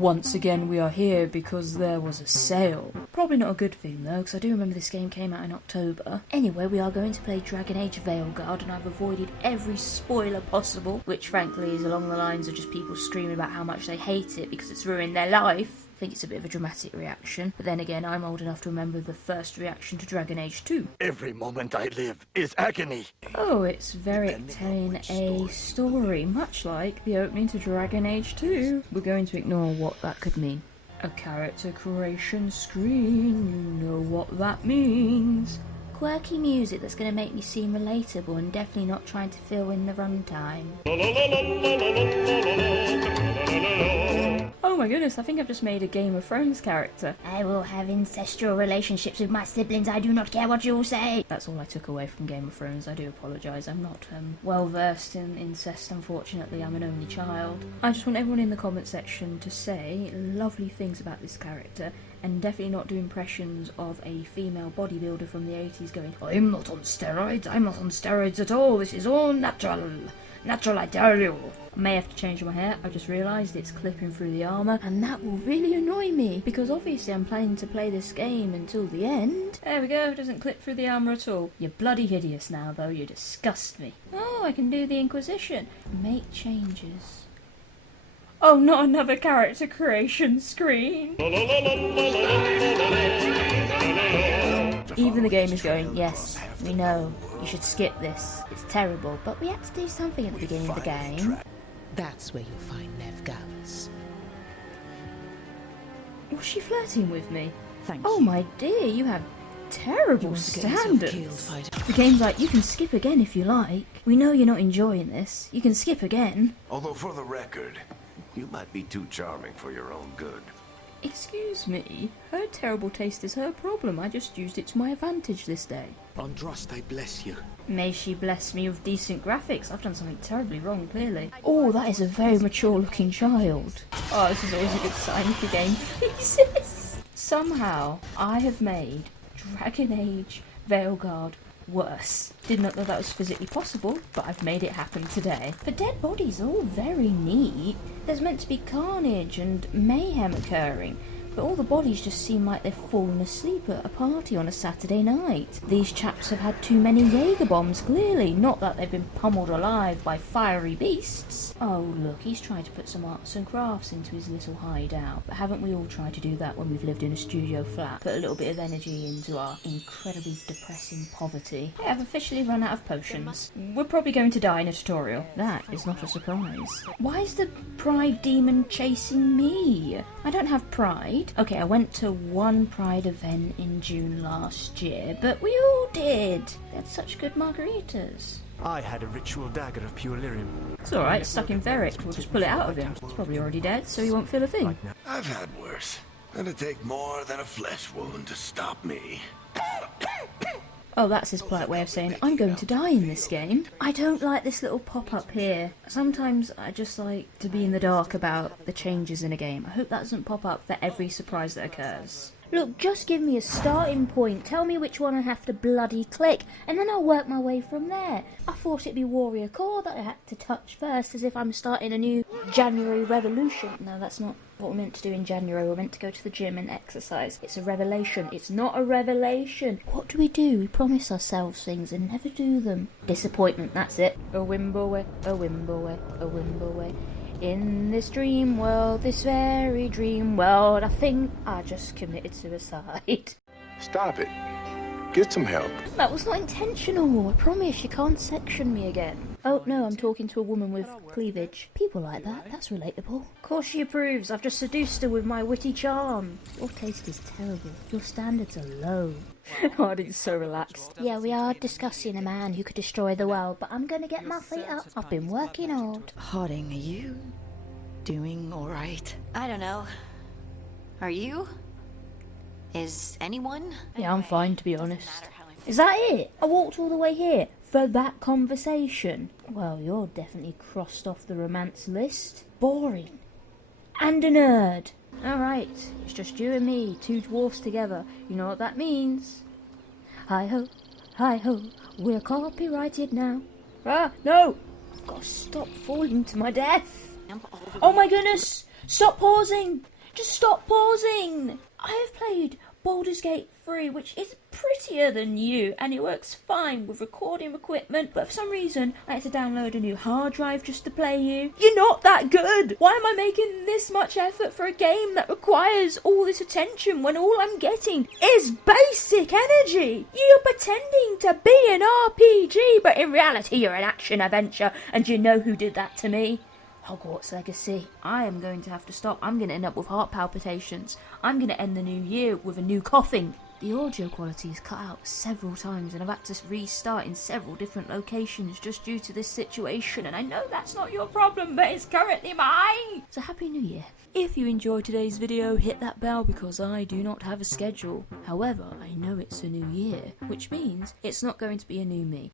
Once again we are here because there was a sale. Probably not a good thing though, because I do remember this game came out in October. Anyway, we are going to play Dragon Age Veilguard, and I've avoided every spoiler possible, which frankly is along the lines of just people screaming about how much they hate it because it's ruined their life. I think it's a bit of a dramatic reaction, but then again, I'm old enough to remember the first reaction to Dragon Age 2. Every moment I live is agony. Oh, it's very telling a story, much like the opening to Dragon Age 2. We're going to ignore what that could mean. A character creation screen, you know what that means. Quirky music that's going to make me seem relatable and definitely not trying to fill in the runtime. Oh my goodness, I think I've just made a Game of Thrones character. I will have incestual relationships with my siblings, I do not care what you say. That's all I took away from Game of Thrones, I do apologise. I'm not well versed in incest, unfortunately, I'm an only child. I just want everyone in the comment section to say lovely things about this character, and definitely not do impressions of a female bodybuilder from the 80s going, I'm not on steroids at all, this is all natural. Natural, I tell you. I may have to change my hair, I just realised it's clipping through the armour, and that will really annoy me, because obviously I'm planning to play this game until the end. There we go, it doesn't clip through the armour at all. You're bloody hideous now though, you disgust me. Oh, I can do the Inquisition. Make changes. Oh, not another character creation screen! Even the game is going, yes, we know, you should skip this. It's terrible, but we have to do something at the beginning of the game. That's where you'll find Veilguard. Was she flirting with me? Thank Oh you. my dear, you have terrible standards. Killed, The game's like, you can skip again if you like. We know you're not enjoying this. You can skip again. Although for the record, you might be too charming for your own good. Excuse me, her terrible taste is her problem. I just used it to my advantage this day. Andraste bless you. May she bless me with decent graphics. I've done something terribly wrong, clearly. Oh, that is a very mature-looking child. Oh, this is always a good sign if the game freezes. Somehow, I have made Dragon Age Veilguard worse. Did not know that was physically possible, but I've made it happen today. The dead bodies are all very neat. There's meant to be carnage and mayhem occurring, but all the bodies just seem like they've fallen asleep at a party on a Saturday night. These chaps have had too many Jaeger bombs, clearly, not that they've been pummeled alive by fiery beasts. Oh look, he's trying to put some arts and crafts into his little hideout, but haven't we all tried to do that when we've lived in a studio flat? Put a little bit of energy into our incredibly depressing poverty. Hey, I've officially run out of potions. We're probably going to die in a tutorial. That is not a surprise. Why is the pride demon chasing me? I don't have pride. Okay, I went to one pride event in June last year, but we all did. They had such good margaritas. I had a ritual dagger of pure lyrium. It's alright, it's stuck in Varric. We'll just pull it out of him. He's probably already dead, so he won't feel a thing. I've had worse. It'll take more than a flesh wound to stop me. Oh, that's his polite way of saying, I'm going to die in this game. I don't like this little pop-up here. Sometimes I just like to be in the dark about the changes in a game. I hope that doesn't pop up for every surprise that occurs. Look, just give me a starting point. Tell me which one I have to bloody click, and then I'll work my way from there. I thought it'd be Warrior Core that I had to touch first, as if I'm starting a new January revolution. No, that's not what we're meant to do in January. We're meant to go to the gym and exercise. It's a revelation. It's not a revelation. What do? We promise ourselves things and never do them. Disappointment, that's it. A Wimbleway, a Wimbleway, a Wimbleway. In this dream world, this very dream world, I think I just committed suicide. Stop it. Get some help. That was not intentional. I promise you can't section me again. Oh no, I'm talking to a woman with cleavage. People like that, that's relatable. Of course she approves. I've just seduced her with my witty charm. Your taste is terrible. Your standards are low. Hardy's so relaxed. Yeah, we are discussing a man who could destroy the world, but I'm gonna get my feet up. I've been working hard. Harding, are you doing alright? I don't know. Are you? Is anyone? Yeah, I'm fine, to be honest. Is that it? I walked all the way here for that conversation. Well, you're definitely crossed off the romance list. Boring. And a nerd. Alright, it's just you and me, two dwarfs together. You know what that means. Hi-ho, we're copyrighted now. Ah, no! I've got to stop falling to my death. Oh my goodness! Stop pausing! Just stop pausing! I have played Baldur's Gate 3, which is prettier than you, and it works fine with recording equipment, but for some reason I had to download a new hard drive just to play you. You're not that good! Why am I making this much effort for a game that requires all this attention when all I'm getting is basic energy? You're pretending to be an RPG, but in reality you're an action-adventure, and you know who did that to me? Hogwarts Legacy. I am going to have to stop. I'm going to end up with heart palpitations. I'm going to end the new year with a new coughing. The audio quality is cut out several times and I've had to restart in several different locations just due to this situation, and I know that's not your problem, but it's currently mine! So Happy New Year. If you enjoyed today's video, hit that bell because I do not have a schedule. However, I know it's a new year, which means it's not going to be a new me.